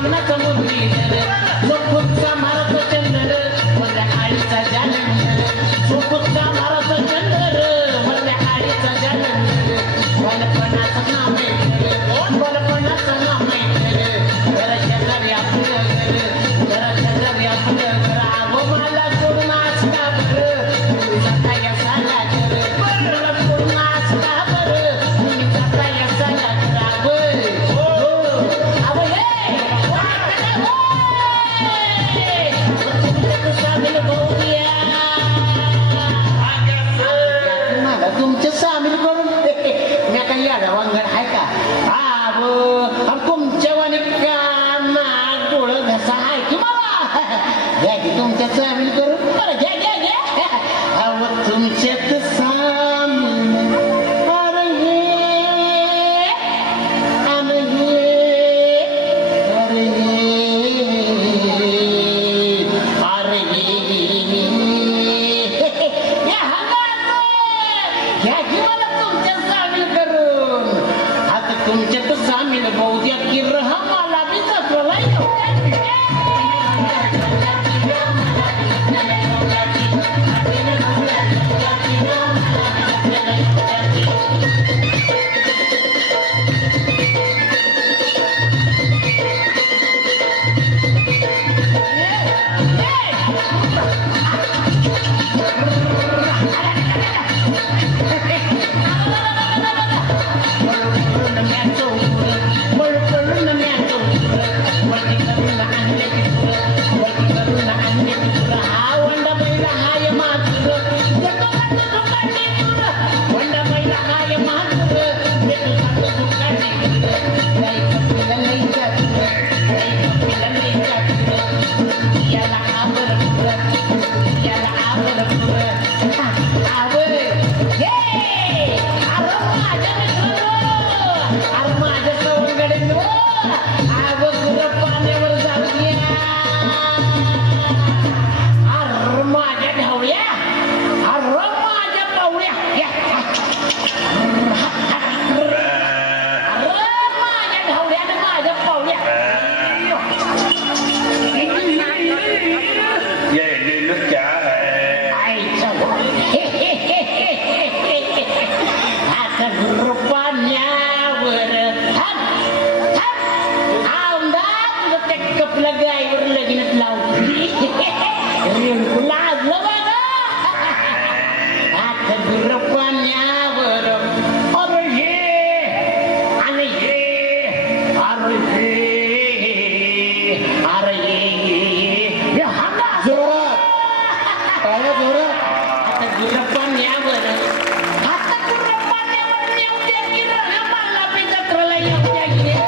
सामनाचा मुरलीधर सोबतचा माराचा चंदर माझ्या आईचा जालंधर सोबतचा माराचा चंदर माझ्या आईचा जालंधर बालपणाचं नाव आहे बालपणाचं नाव आहे जरा शेजारी आपलं घर जरा शेजारी आपलं घर आगो मला सोडून असता बरं तुम्ही जाता यसाला घर मला सोडून असता बरं तुम्ही जाता यसाला घर तुमचे सामील करून मी काही याडा वांगड आहे का हा तुमच्या वाणी नाक डोळं घसा आहे की मला घ्या की तुमच्या सामील करून बरं घ्या घ्या घ्या अव तुमच्यात सामील अरे हे अरे तुमच्यात सामील बहुद्या की रहा मला बी गायवर लगीनच लावली लाजलं बघा आता गुर पाण्यावर अरे हे आणि हे अरे हे अरे हे जोरात टाळ्या जोरात आता गुर पाण्यावर आता गुर पाण्यावर येऊ द्या की मला बी जत्रेला येऊ द्या की